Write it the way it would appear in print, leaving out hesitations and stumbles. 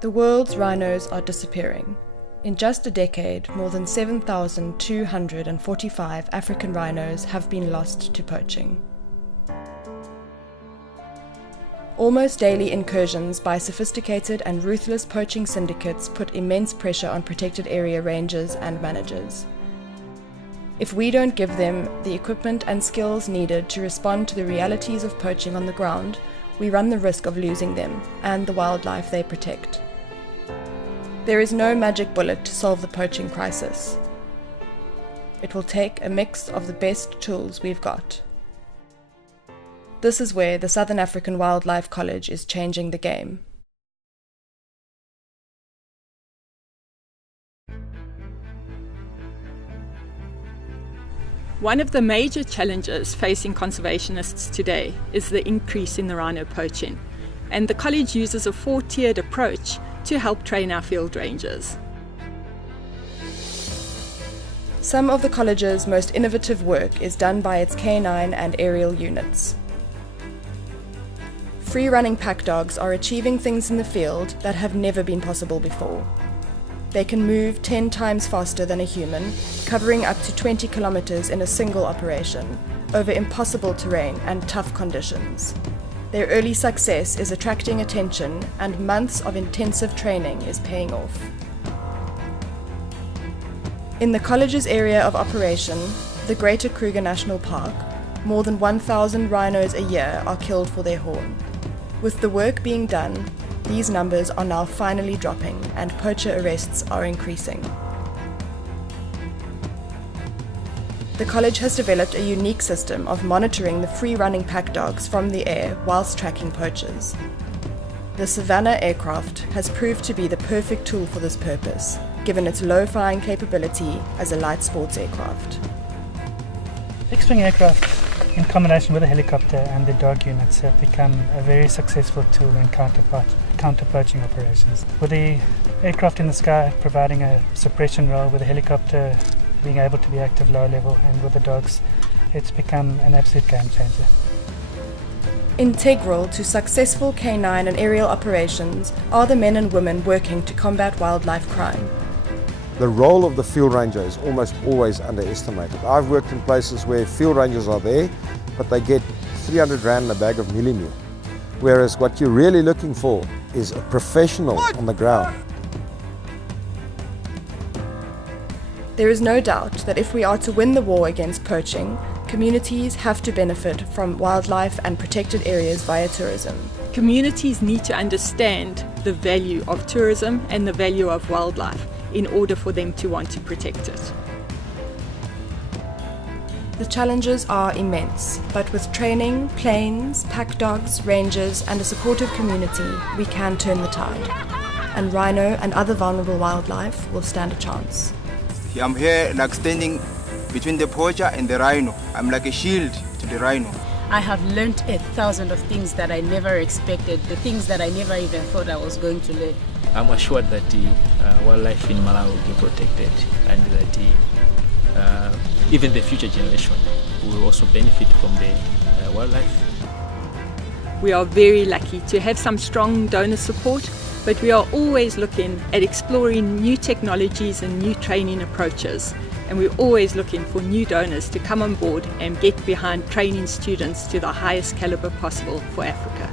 The world's rhinos are disappearing. In just a decade, more than 7,245 African rhinos have been lost to poaching. Almost daily incursions by sophisticated and ruthless poaching syndicates put immense pressure on protected area rangers and managers. If we don't give them the equipment and skills needed to respond to the realities of poaching on the ground, we run the risk of losing them and the wildlife they protect. There is no magic bullet to solve the poaching crisis. It will take a mix of the best tools we've got. This is where the Southern African Wildlife College is changing the game. One of the major challenges facing conservationists today is the increase in the rhino poaching, and the college uses a four-tiered approach to help train our field rangers. Some of the college's most innovative work is done by its canine and aerial units. Free-running pack dogs are achieving things in the field that have never been possible before. They can move 10 times faster than a human, covering up to 20 kilometers in a single operation, over impossible terrain and tough conditions. Their early success is attracting attention, and months of intensive training is paying off. In the college's area of operation, the Greater Kruger National Park, more than 1,000 rhinos a year are killed for their horn. With the work being done, these numbers are now finally dropping and poacher arrests are increasing. The college has developed a unique system of monitoring the free-running pack dogs from the air whilst tracking poachers. The Savannah aircraft has proved to be the perfect tool for this purpose, given its low flying capability as a light sports aircraft. Fixed-wing aircraft, in combination with the helicopter and the dog units, have become a very successful tool in counter-poaching operations. With the aircraft in the sky providing a suppression role, with the helicopter being able to be active low level, and with the dogs, it's become an absolute game changer. Integral to successful canine and aerial operations are the men and women working to combat wildlife crime. The role of the field ranger is almost always underestimated. I've worked in places where field rangers are there, but they get 300 rand in a bag of mealie meal. Whereas what you're really looking for is a professional on the ground. There is no doubt that if we are to win the war against poaching, communities have to benefit from wildlife and protected areas via tourism. Communities need to understand the value of tourism and the value of wildlife in order for them to want to protect it. The challenges are immense, but with training, planes, pack dogs, rangers and a supportive community, we can turn the tide. And rhino and other vulnerable wildlife will stand a chance. I'm here like standing between the poacher and the rhino. I'm like a shield to the rhino. I have learned 1,000 of things that I never expected, the things that I never even thought I was going to learn. I'm assured that the wildlife in Malawi will be protected, and that even the future generation will also benefit from the wildlife. We are very lucky to have some strong donor support, but we are always looking at exploring new technologies and new training approaches. And we're always looking for new donors to come on board and get behind training students to the highest caliber possible for Africa.